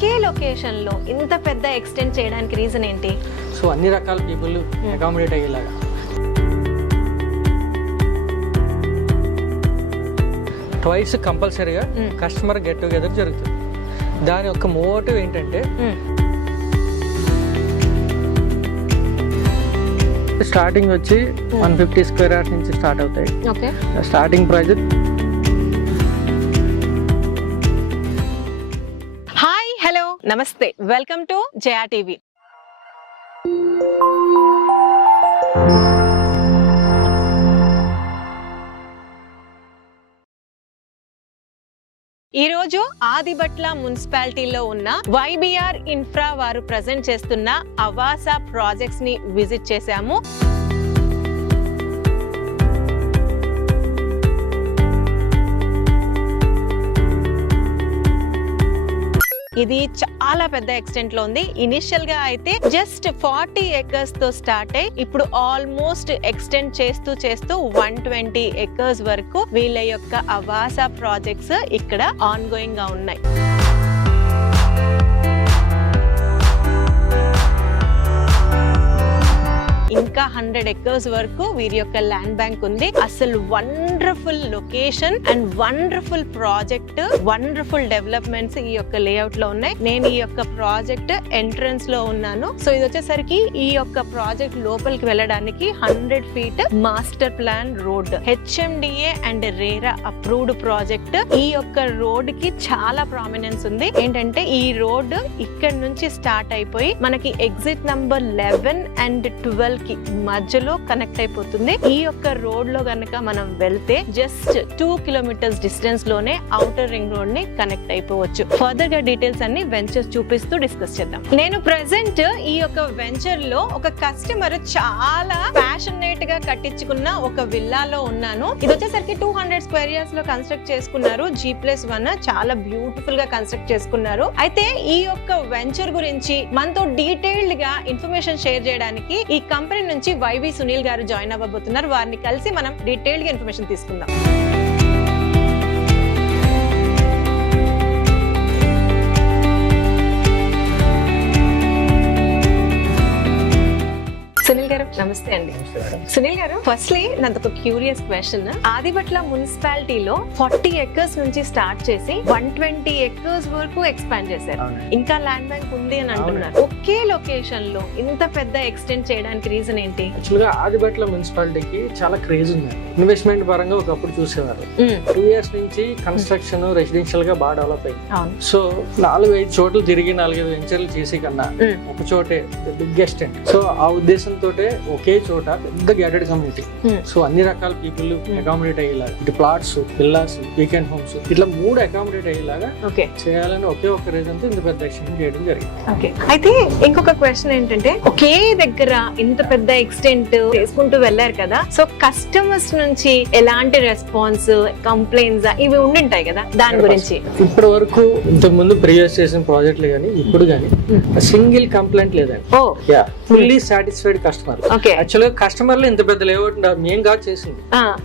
ఒకే location లో ఇంత పెద్ద ఎక్స్టెండ్ చేయడానికి రీజన్ ఏంటి? సో అన్ని రకాల పీపుల్ అకామిడేట్ అయ్యేలాగా ట్వైస్ కంపల్సరీగా కస్టమర్ గెట్ టుగెదర్ జరుగుతుంది. దాని యొక్క మోటివ్ ఏంటంటే స్టార్టింగ్ వచ్చి 150 స్క్వేర్ యార్డ్స్ నుంచి స్టార్ట్ అవుతాయి. Starting price. హాయ్, హలో, నమస్తే, వెల్కమ్ టు జయా టీవీ. ఈ రోజు ఆదిబట్ల మున్సిపాలిటీలో ఉన్న YBR ఇన్ఫ్రా వారు ప్రజెంట్ చేస్తున్న అవాసా ప్రాజెక్ట్స్ ని విజిట్ చేశాము. ఇది చాలా పెద్ద ఎక్స్టెంట్ లో ఉంది. ఇనిషియల్ గా అయితే జస్ట్ 40 acres తో స్టార్ట్ అయ్యి ఇప్పుడు ఆల్మోస్ట్ ఎక్స్టెండ్ చేస్తూ 120 acres వరకు వీళ్ళ యొక్క అవాసా ప్రాజెక్ట్స్ ఇక్కడ ఆన్ గోయింగ్ గా ఉన్నాయి. ఇంకా 100 acres వరకు వీరి యొక్క ల్యాండ్ బ్యాంక్ ఉంది. అసలు wonderful location and wonderful project, wonderful developments ఈ యొక్క లేఅవుట్ లో ఉన్నాయి. నేను ఈ యొక్క ప్రాజెక్ట్ ఎంట్రన్స్ లో ఉన్నాను. సో ఇది వచ్చేసరికి ఈ యొక్క ప్రాజెక్ట్ లోపలికి వెళ్ళడానికి 100 feet master plan road, HMDA and RERA approved project. ఈ యొక్క రోడ్ కి చాలా ప్రామినెన్స్ ఉంది. ఏంటంటే ఈ రోడ్ ఇక్కడ నుంచి స్టార్ట్ అయిపోయి మనకి ఎగ్జిట్ నంబర్ 11 and 12 కి మధ్యలో కనెక్ట్ అయిపోతుంది. ఈ యొక్క రోడ్ లో గనక మనం వెళ్తే జస్ట్ 2 kilometers డిస్టెన్స్ లోనే ఔటర్ రింగ్ రోడ్ ని కనెక్ట్ అయిపోవచ్చు. ఫర్దర్ గా డీటెయిల్స్ అన్ని వెంచర్స్ చూపిస్తూ డిస్కస్ చేద్దాం. నేను ప్రెసెంట్ ఈ యొక్క వెంచర్ లో ఒక కస్టమర్ చాలా ప్యాషనేట్ గా కట్టించుకున్న ఒక విల్లాలో ఉన్నాను. ఇది వచ్చేసరికి 200 square yards లో కన్స్ట్రక్ట్ చేసుకున్నారు. G+1 చాలా బ్యూటిఫుల్ గా కన్స్ట్రక్ట్ చేసుకున్నారు. అయితే ఈ యొక్క వెంచర్ గురించి మనతో డీటెయిల్డ్ గా ఇన్ఫర్మేషన్ షేర్ చేయడానికి ఈ కంపెనీ నుంచి YV సునీల్ గారు జాయిన్ అవ్వబోతున్నారు. వారిని కలిసి మనం డీటెయిల్డ్ గా ఇన్ఫర్మేషన్ తీసుకుందాం. సునీల్ గారు నమస్తే అండి. సునీల్ గారు, ఫస్ట్లీ నాది ఒక క్యూరియస్ క్వశ్చన్. ఆదిబట్ల మున్సిపాలిటీలో 40 acres నుంచి స్టార్ట్ చేసి 120 acres వరకు ఎక్స్పాండ్ చేశారు. ఇంకా ల్యాండ్ బ్యాంక్ ఉంది అని అంటున్నారు. ఒకే లొకేషన్ లో ఇంత పెద్ద ఎక్స్టెండ్ చేయడానికి రీజన్ ఏంటి? యాక్చువల్ గా ఆదిబట్ల మున్సిపాలిటీకి చాలా క్రేజ్ ఉంది. ఇన్వెస్ట్మెంట్ పరంగా ఒకప్పుడు చూసేవారు. 2 years నుంచి కన్స్ట్రక్షన్ రెసిడెన్షియల్ గా బాగా డెవలప్ అయింది. సో 4-5 చోట్ల తిరిగి 4-5 వెంచర్లు చేసి కన్నా ఒక చోటే బిగ్గెస్ట్. సో ఆ ఉద్దేశం తోటే ఒకే చోట పెద్ద గ్యాటెడ్ కమ్యూనిటీ. సో అన్ని రకాల పీపుల్ అకామిడేట్ అయ్యేలాగా, ఇటు ప్లాట్స్, విల్లాస్, వీకెండ్ హోమ్స్, ఇట్లా 3 అకామిడేట్ అయ్యేలాగా చేయాలని ఒకే ఒక రీజన్ తో ఇంత పెద్ద ఎక్స్టెండ్ చేయడం జరిగింది. అయితే ఇంకొక క్వశ్చన్ ఏంటంటే, ఒకే దగ్గర ఇంత పెద్ద ఎక్స్టెంట్ చేసుకుంటూ వెళ్ళారు కదా, సో కస్టమర్స్ నుంచి ఎలాంటి రెస్పాన్స్, కంప్లైంట్స్ ఇవి ఉండింటాయి కదా, దాని గురించి? ఇప్పటి వరకు ఇంతకు ముందు ప్రీవియస్ చేసిన ప్రాజెక్టులు కానీ ఇప్పుడు కానీ సింగిల్ కంప్లైంట్ లేదండి. Fully satisfied customer. యాక్చువల్ గా కస్టమర్లు ఇంత పెద్ద లేఅవుట్ మేము కాదు చేసింది,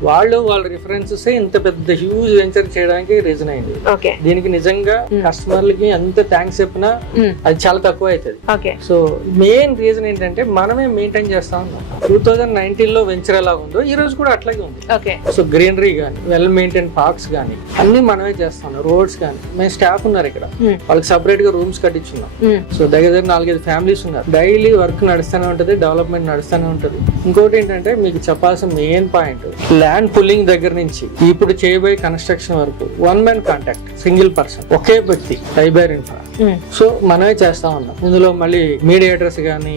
వాళ్ళ రిఫరెన్సెస్ ఇంత పెద్ద హ్యూజ్ వెంచర్ చేయడానికి రీజన్ అయింది. దీనికి నిజంగా కస్టమర్లకి ఎంత థ్యాంక్స్ చెప్పినా అది చాలా తక్కువ అవుతుంది. సో మెయిన్ రీజన్ ఏంటంటే మనమే మెయింటైన్ చేస్తా ఉన్నాం. 2019 లో వెంచర్ ఎలా ఉందో ఈ రోజు కూడా అట్లాగే ఉంది. సో గ్రీనరీ గానీ, వెల్ మెయింటైన్ పార్క్స్ గానీ అన్ని మనమే చేస్తాం. రోడ్స్ గానీ, మేము స్టాఫ్ ఉన్నారు ఇక్కడ, వాళ్ళకి సపరేట్ గా రూమ్స్ కట్టించున్నాం. సో దగ్గర 4-5 ఫ్యామిలీస్ ఉన్నారు. డైలీ వర్క్ నడుస్తూనే ఉంటది, డెవలప్మెంట్ నడుస్తూనే ఉంటది. ఇంకోటి ఏంటంటే మీకు చెప్పాల్సిన మెయిన్ పాయింట్, ల్యాండ్ పుల్లింగ్ దగ్గర నుంచి ఇప్పుడు చేయబోయే కన్స్ట్రక్షన్ వరకు 1 man కాంటాక్ట్, సింగిల్ పర్సన్, ఒకే వ్యక్తి, YBR ఇన్ఫ్రా. సో మనమే చేస్తా ఉన్నాం. ఇందులో మళ్ళీ మీడియేటర్స్ గానీ,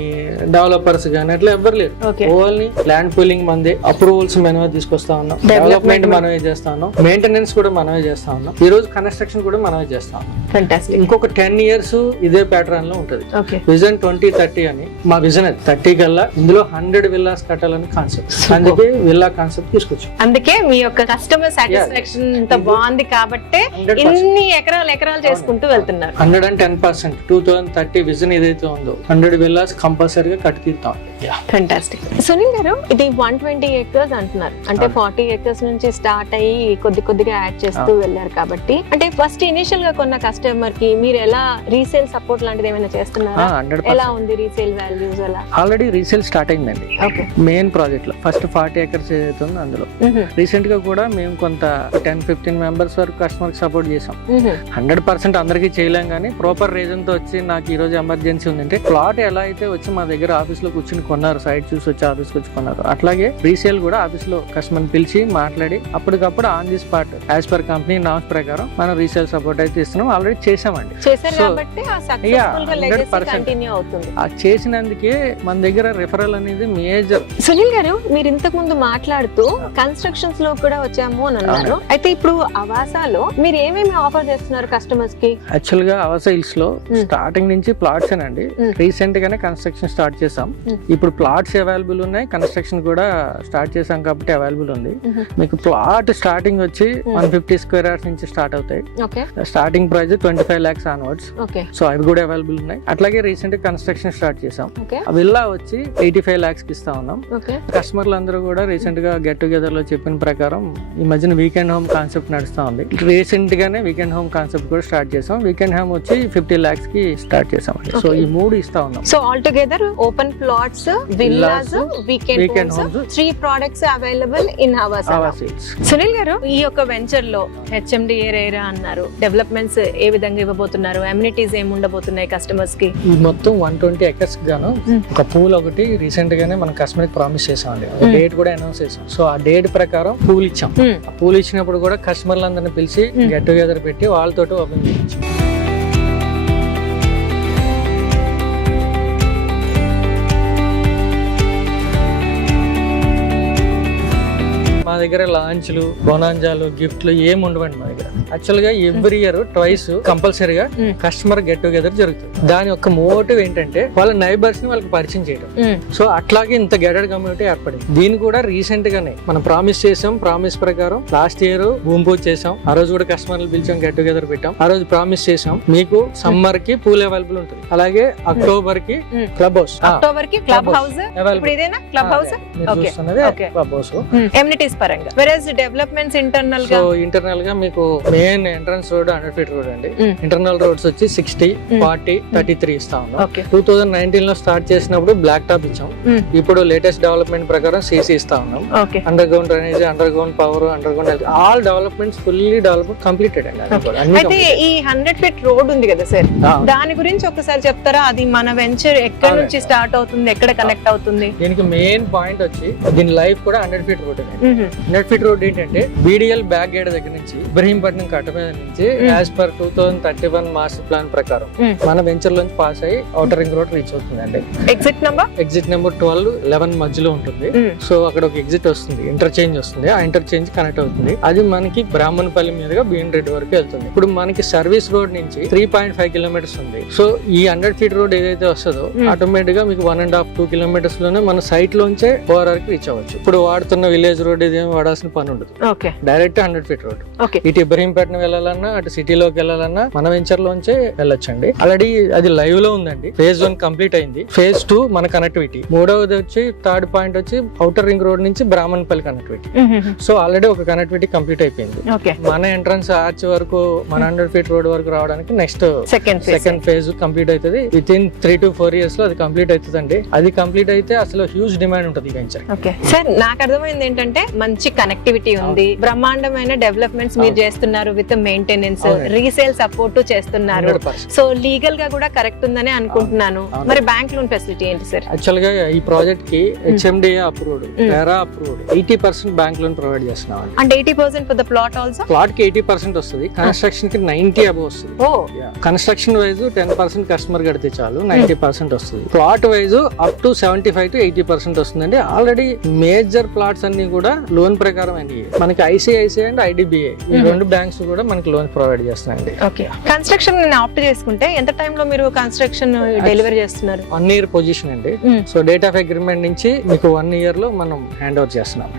డెవలపర్స్ గానీ అట్లా ఎవ్వరు లేరు. ఓన్లీ ల్యాండ్ పుల్లింగ్ మంది, అప్రూవల్స్ మనమే తీసుకొస్తా ఉన్నాం, డెవలప్మెంట్ మనమే చేస్తా ఉన్నాం, మెయింటెనెన్స్ కూడా మనమే చేస్తా ఉన్నాం, ఈ రోజు కన్స్ట్రక్షన్ కూడా మనమే చేస్తా ఉన్నాం. ఇంకొక 10 years ఇదే ప్యాటర్న్ లో ఉంటది. విజన్ 2030 అని మా విజన్. 30 కల్లా ఇందులో 100 villas కట్టాలని కాన్సెప్ట్. అందుకే విల్లా కాన్సెప్ట్ తీసుకొచ్చాం. అందుకే మీ యొక్క కస్టమర్ సాటిస్ఫాక్షన్ ఇంత బాగుంది కాబట్టి ఇన్ని ఎకరాలు చేసుకుంటూ వెళ్తున్నారు. 110% 2030 విజన్ ఏదైతే ఉందో 100 villas కంపల్సరీగా కట్టి తీరుతాం. ఫెంటాస్టిక్. సునీల్ గారు, ఇది 120 acres అంటున్నారు. అంటే 40 acres నుంచి స్టార్ట్ అయ్యి కొద్దిగా యాడ్ చేస్తూ వెళ్ళారు కాబట్టి, అంటే ఫస్ట్ ఇనిషియల్ గా కొన్న కస్టమర్ కి మీరు ఎలా రీసేల్ సపోర్ట్ లాంటిది ఏమైనా చేస్తున్నారా? 100% ఎలా ఉంది రీసేల్ వాల్యూస్ అలా? ఆల్రెడీ రీసేల్ స్టార్ట్ అయిందండి ఓకే. మెయిన్ ప్రాజెక్ట్ లో ఫస్ట్ 40 acres ఏదైతుందో అందులో రీసెంట్ గా కూడా మేము కొంత 10-15 మెంబర్స్ వరకు కస్టమర్ కి సపోర్ట్ చేసాం. 100% అందరికీ చేయలేం కానీ ప్రాపర్ రీజన్ తో వచ్చి నాకు ఈ రోజు ఎమర్జెన్సీ ఉందంటే ప్లాట్ ఎలా అయితే వచ్చి మా దగ్గర ఆఫీస్ లో కూర్చుని కొన్నారు, సైట్ చూసి వచ్చి ఆఫీస్ వచ్చి కొన్నారు, అట్లాగే రీసేల్ కూడా ఆఫీస్ లో కస్టమర్ పిలిచి మాట్లాడి అప్పటికప్పుడు on the spot as per company norms ప్రకారం మనం రీసేల్ సపోర్ట్ అయితే ఇస్తున్నాం. ఆల్రెడీ చేసామండి. ఆ చేసినందుకే మన దగ్గర రిఫరల్ అనేది మేజర్. సునీల్ గారు, మీరు ఇంతకు ముందు మాట్లాడుతూ కన్స్ట్రక్షన్స్ లో కూడా వచ్చాము అని అన్నారు. అయితే ఇప్పుడు అవాసాలో మీరు ఏమేమి ఆఫర్ చేస్తున్నారు కస్టమర్స్ కి? యాక్చువల్ గా అవాసా హిల్స్ లో స్టార్టింగ్ నుంచి ప్లాట్స్ అండి. రీసెంట్ గానే కన్స్ట్రక్షన్ స్టార్ట్ చేసాం. ఇప్పుడు ప్లాట్స్ అవైలబుల్ ఉన్నాయి, కన్స్ట్రక్షన్ కూడా స్టార్ట్ చేసాం కాబట్టి అవైలబుల్ ఉంది. మీకు ప్లాట్ స్టార్టింగ్ వచ్చి 150 square yards నుంచి స్టార్ట్ అవుతాయి. Starting price 25 lakhs onwards. So అవి కూడా అవైలబుల్ ఉన్నాయి. అట్లాగే రీసెంట్ కన్స్ట్రక్షన్ స్టార్ట్ చేసాం. విల్లా వచ్చి 85 lakhs కి ఇస్తా ఉన్నాం. కస్టమర్లు అందరూ కూడా రీసెంట్ గా గెట్ టుగెదర్ లో చెప్పిన ప్రకారం ఈ మధ్యన వీకెండ్ హోమ్ కాన్సెప్ట్ నడుస్తా ఉంది. రీసెంట్ గానే వీకెండ్ హోమ్ కాన్సెప్ట్ కూడా స్టార్ట్ చేసాం. వీకెండ్ హోమ్ వచ్చి 50 lakhs కి స్టార్ట్ చేసాం. సో ఈ 3 ఇస్తా ఉన్నాం. So all together open plots, villas, weekend homes 3 products available in Avasa. Sunil గారు, ఈ యొక్క వెంచర్ లో హెచ్ఎండిఏ రేరా అన్నారు, డెవలప్మెంట్స్ ఏ విధంగా ఇవ్వబోతున్నారు, అమ్యూనిటీస్ ఏమి ఉండబోతున్నాయి కస్టమర్స్ కి? ఈ మొత్తం 120 acres గాను ఒక పూల్ ఒకటి రీసెంట్ గానే మన కస్టమర్ కి ప్రామిస్ చేసామండి. డేట్ కూడా అనౌన్స్ చేసాం. సో ఆ డేట్ ప్రకారం పూల్ ఇచ్చాం. ఆ పూల్ ఇచ్చినప్పుడు కూడా కస్టమర్లు అందరిని పిలిచి గెట్ టుగెదర్ పెట్టి వాళ్ళతో ఓపెన్ చేయించాం. మా దగ్గర లాంచ్లు, బొనాంజాలు, గిఫ్ట్లు ఏమి ఉండవండి మా దగ్గర. యాక్చువల్ గా ఎవ్రీ ఇయర్ ట్వైస్ కంపల్సరీగా కస్టమర్ గెట్ టుగెదర్ జరుగుతుంది. దాని యొక్క మోటివ్ ఏంటంటే వాళ్ళ నైబర్స్ ని వాళ్ళకి పరిచయం చేయడం. సో అట్లాగే ఇంత గెటెడ్ కమ్యూనిటీ ఏర్పడింది. దీన్ని కూడా రీసెంట్ గానే మనం ప్రామిస్ చేసాం. ప్రామిస్ ప్రకారం లాస్ట్ ఇయర్ భూమి పూజ చేసాం. ఆ రోజు కూడా కస్టమర్లు పిలిచాం, గెట్ టుగెదర్ పెట్టాం. ఆ రోజు ప్రామిస్ చేసాం మీకు సమ్మర్ కి పూల్ అవైలబుల్ ఉంటుంది. అలాగే అక్టోబర్ కి క్లబ్ హౌస్, అక్టోబర్ కి club house club house club house amenities పరంగా. వెరస్ డెవలప్మెంట్స్ ఇంటర్నల్ గా, ఇంటర్నల్ గా మీకు main entrance road 100 feet road అండి. ఇంటర్నల్ రోడ్స్ వచ్చి 60, 40, 33 ఇస్తా ఉన్నాం. 2019 లో స్టార్ట్ చేసినప్పుడు బ్లాక్ టాప్ ఇచ్చాం. ఇప్పుడు లేటెస్ట్ డెవలప్మెంట్ ప్రకారం సిసి ఇస్తా ఉన్నాం. Under ground drainage, under ground power, under ground all developments fully development completed అండి. అయితే ఈ 100 feet రోడ్ ఉంది కదా సార్, దాని గురించి ఒకసారి చెప్తారా? అది మన వెంచర్ ఎక్కడ నుంచి స్టార్ట్ అవుతుంది, ఎక్కడ కనెక్ట్ అవుతుంది? దీనికి మెయిన్ పాయింట్ వచ్చి దీని లైఫ్ కూడా 100 feet రోడ్. 100 feet రోడ్ ఏంటంటే BDL బ్యాక్ గేట్ దగ్గర నుంచి ఇబ్రహీంపట్నం కట్ట మీద నుంచి యాజ్ పర్ 2031 మాస్టర్ ప్లాన్ ప్రకారం మన వెంచర్ లోంచి పాస్ అయ్యి ఔటర్ రింగ్ రోడ్ రీచ్ అవుతుందండి. ఎగ్జిట్ నెంబర్ 12, 11 మధ్యలో ఉంటుంది. సో అక్కడ ఒక ఎగ్జిట్ వస్తుంది, ఇంటర్చేంజ్ వస్తుంది. ఆ ఇంటర్చేంజ్ కనెక్ట్ అవుతుంది. అది మనకి బ్రాహ్మణపల్లి మీదుగా బీఎన్ రెడ్డి వరకు వెళ్తుంది. ఇప్పుడు మనకి సర్వీస్ రోడ్ నుంచి 3.5 kilometers ఉంది. సో ఈ 100 feet రోడ్ ఏదైతే వస్తుందో ఆటోమేటిక్ గా మీకు 1.5-2 kilometers లోనే మన సైట్ లోంచే ORR కి రీచ్ అవ్వచ్చు. ఇప్పుడు వాడుతున్న విలేజ్ రోడ్ ఇదేం వాడాల్సిన పని ఉండదు. Direct 100 feet road. ఇటు ఇబ్రహీంపట్నం వెళ్ళాలన్నా, అటు సిటీలోకి వెళ్ళాలన్నా మన వెంచర్ లోంచే వెళ్ళొచ్చండి. ఆల్రెడీ అది లైవ్ లో ఉందండి. ఫేజ్ 1 కంప్లీట్ అయింది. ఫేజ్ 2 మన కనెక్టివిటీ. మూడవది వచ్చి థర్డ్ పాయింట్ వచ్చి ఔటర్ రింగ్ రోడ్ నుంచి బ్రాహ్మణపల్లి కనెక్టివిటీ. సో ఆల్రెడీ ఒక కనెక్టివిటీ కంప్లీట్ అయిపోయింది. మన ఎంట్రన్స్ ఆర్చ్ వరకు మన 100 feet రోడ్ వరకు రావడానికి నెక్స్ట్ సెకండ్ ఫేజ్ కంప్లీట్ అవుతుంది. విత్ ఇన్ 3 to 4 years లో అది కంప్లీట్ అవుతుందండి. అది కంప్లీట్ అయితే అసలు హ్యూజ్ డిమాండ్ ఉంటుంది వెంచర్. సార్, నాకు అర్థమైంది ఏంటంటే మంచి కనెక్టివిటీ ఉంది, బ్రహ్మాండమైన డెవలప్మెంట్స్ మీరు చేస్తున్నారు, విత్ మెయింటెనెన్స్, రీసేల్ సపోర్ట్ చేస్తున్నారు. సో లీగల్ గా కూడా కరెక్ట్ ఉందని అనుకుంటున్నాను. మరి బ్యాంక్ లోన్ ఫెసిలిటీ ఏంటి సార్? యాక్చువల్ గా ఈ ప్రాజెక్ట్ కి HMDA approved, RERA approved 80% bank loan provide చేస్తున్నాం. అంటే 80% for the plot also? Plot కి 80% వస్తుంది, కన్స్ట్రక్షన్ కి 90 above వస్తుంది. కన్స్ట్రక్షన్ వైజ్ 10% కస్టమర్ కడితే చాలు, 90% వస్తుంది. Plot wise up to 75 to 80% వస్తుందండి. ఆల్రెడీ మేజర్ ప్లాట్స్ అన్ని కూడా లోన్ ప్రకారం అన్ని మనకి ICICI అండ్ IDBI ఈ 2 బ్యాంక్స్ కూడా మనకి లోన్ ప్రొవైడ్ చేస్తున్నాయండి. కన్స్ట్రక్షన్ ఆప్ట్ చేసుకుంటే ఎంత టైం లో మీరు కన్స్ట్రక్షన్ డెలివరీ చేస్తున్నారు? 1 year పొజిషన్ అండి. సో డేట్ ఆఫ్ అగ్రిమెంట్ నుంచి మీకు 1 year లో మనం హ్యాండ్ ఓవర్ చేస్తున్నాం.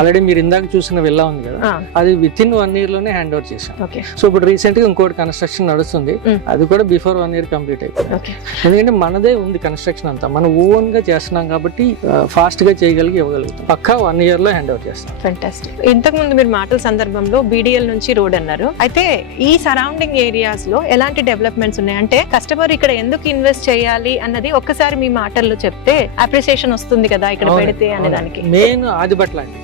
ఆల్రెడీ మీరు ఇందాక చూసిన విల్లా ఉంది కదా, అది విత్ ఇన్ 1 year లోనే హ్యాండ్ ఓవర్ చేసాం. సో ఇప్పుడు రీసెంట్ గా ఇంకోటి కన్స్ట్రక్షన్ నడుస్తుంది, అది కూడా బిఫోర్ 1 year కంప్లీట్ అయిపోయింది. ఎందుకంటే మనదే ఉంది కన్స్ట్రక్షన్ అంతా, మనం ఓన్ గా చేస్తున్నాం కాబట్టి ఫాస్ట్ గా చేయగలిగి ఇవ్వగలుగుతాం. పక్కా 1 year లో హ్యాండ్ ఓవర్ చేస్తాం. ఫెంటాస్టిక్. ఇంతకు ముందు మీరు మాటల సందర్భంలో BDL నుంచి రోడ్ అన్నారు. అయితే ఈ సరౌండింగ్ ఏరియాస్ లో ఎలాంటి డెవలప్మెంట్స్ ఉన్నాయి, అంటే కస్టమర్ ఇక్కడ ఎందుకు ఇన్వెస్ట్ చేయాలి అన్నది ఒక్కసారి మీ మాటల్లో చెప్తే అప్రిసియేషన్ వస్తుంది కదా ఇక్కడ పెడితే అనే దానికి. మెయిన్ ఆదిబట్ల అండి,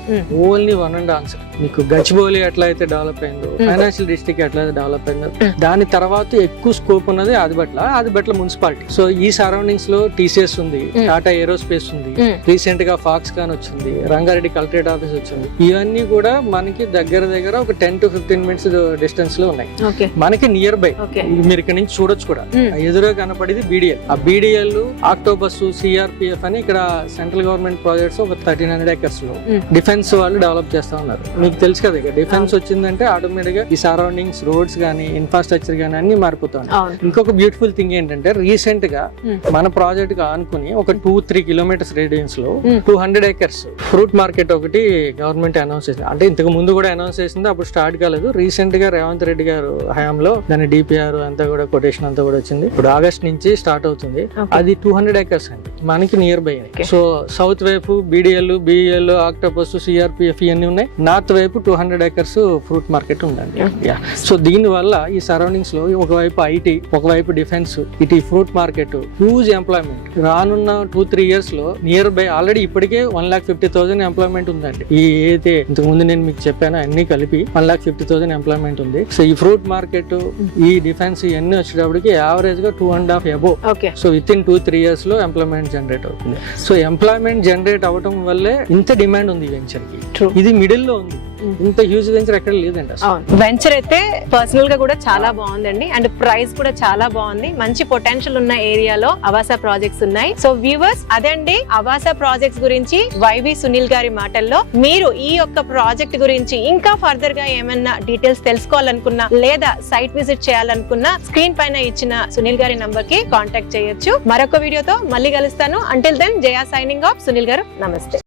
ఓన్లీ వన్ అండ్ ఆన్సర్. మీకు గచ్చిబౌలి ఎట్లా అయితే డెవలప్ అయిందో, ఫైనాన్షియల్ డిస్ట్రిక్ట్ ఎట్లా అయితే డెవలప్ అయిందో, దాని తర్వాత ఎక్కువ స్కోప్ ఉన్నది ఆదిబట్ల మున్సిపాలిటీ. సో ఈ సరౌండింగ్స్ లో TCS ఉంది, టాటా ఏరోస్పేస్ ఉంది, రీసెంట్ గా ఫాక్స్కాన్ వచ్చింది, రంగారెడ్డి కలెక్టరేట్ ఆఫీస్ వచ్చింది. ఇవన్నీ కూడా మనకి దగ్గర ఒక 10 to 15 minutes డిస్టెన్స్ లో ఉన్నాయి. మనకి నియర్ బై, మీరు ఇక్కడ నుంచి చూడొచ్చు కూడా. ఎదురుగా కనపడేది BDL. ఆ BDL, ఆక్టోబస్, CRPF అని ఇక్కడ సెంట్రల్ గవర్నమెంట్ ప్రాజెక్ట్స్ ఒక 1300 acres లో డిఫెన్స్ వాళ్ళు డెవలప్ చేస్తా ఉన్నారు. మీకు తెలుసు కదా, ఇక డిఫెన్స్ వచ్చిందంటే ఆటోమేటిక్ గా ఈ సరౌండింగ్స్, రోడ్స్ గానీ, ఇన్ఫ్రాస్ట్రక్చర్ గానీ అన్ని మారిపోతాయి. ఇంకొక బ్యూటిఫుల్ థింగ్ ఏంటంటే, రీసెంట్ గా మన ప్రాజెక్ట్ గా ఆనుకుని ఒక 2-3 kilometers రేడియన్స్ లో 200 acres ఫ్రూట్ మార్కెట్ ఒకటి గవర్నమెంట్ అనౌన్స్ చేసింది. అంటే ఇంతకు ముందు కూడా అనౌన్స్ చేసింది, అప్పుడు స్టార్ట్ కాలేదు. రీసెంట్ గా రేవంత్ రెడ్డి గారు హయాంలో దాని DPR అంతా కూడా, కొటేషన్ అంతా కూడా వచ్చింది. ఇప్పుడు ఆగస్ట్ నుంచి స్టార్ట్ అవుతుంది. అది 200 acres అండి, మనకి నియర్ బై. సో సౌత్ వైపు BDL, ఆక్టోపస్, CRPF ఇవన్నీ ఉన్నాయి. నార్త్ వైపు 200 acres ఫ్రూట్ మార్కెట్ ఉందండి. సో దీని వల్ల ఈ సరౌండింగ్స్ లో ఒకవైపు IT, ఒకవైపు డిఫెన్స్, ఇటు ఫ్రూట్ మార్కెట్, హ్యూజ్ ఎంప్లాయ్మెంట్. రానున్న 2-3 years లో నియర్ బై ఆల్రెడీ ఇప్పటికే 1,50,000 ఎంప్లాయ్మెంట్ ఉందండి. ఈ అయితే ఇంతకు ముందు నేను మీకు చెప్పాను అన్ని కలిపి 1,50,000 ఎంప్లాయ్మెంట్ ఉంది. సో ఈ ఫ్రూట్ మార్కెట్, ఈ డిఫెన్స్ ఇవన్నీ వచ్చేటప్పటికి యావరేజ్ గా 2.5 above. So with in 2-3 years లో ఎంప్లాయ్మెంట్ జనరేట్ అవుతుంది. సో ఎంప్లాయ్మెంట్ జనరేట్ అవడం వల్లే ఇంత డిమాండ్ ఉంది వెంచర్ కి. ఇది మిడిల్ లో ఉంది, ఇంత హ్యూజ్ వెంచర్ ఎక్కడ లేదండి. వెంచర్ అయితే పర్సనల్ గా కూడా చాలా బాగుందండి, అండ్ ప్రైస్ కూడా చాలా బాగుంది. మంచి పొటెన్షియల్ ఉన్న ఏరియాలో అవాసా ప్రాజెక్ట్స్ ఉన్నాయి. సో వ్యూవర్స్, అదండి అవాసా ప్రాజెక్ట్స్ గురించి YV సునీల్ గారి మాటల్లో. మీరు ఈ యొక్క ప్రాజెక్ట్ గురించి ఇంకా ఫర్దర్ గా ఏమైనా డీటెయిల్స్ తెలుసుకోవాలనుకున్నా, లేదా సైట్ విజిట్ చేయాలనుకున్నా, స్క్రీన్ పైన ఇచ్చిన సునీల్ గారి నంబర్ కి కాంటాక్ట్ చేయొచ్చు. మరొక వీడియోతో మళ్ళీ కలుస్తాను. అంటిల్ దెన్, జయా సైనింగ్ ఆఫ్. సునీల్ గారు నమస్తే.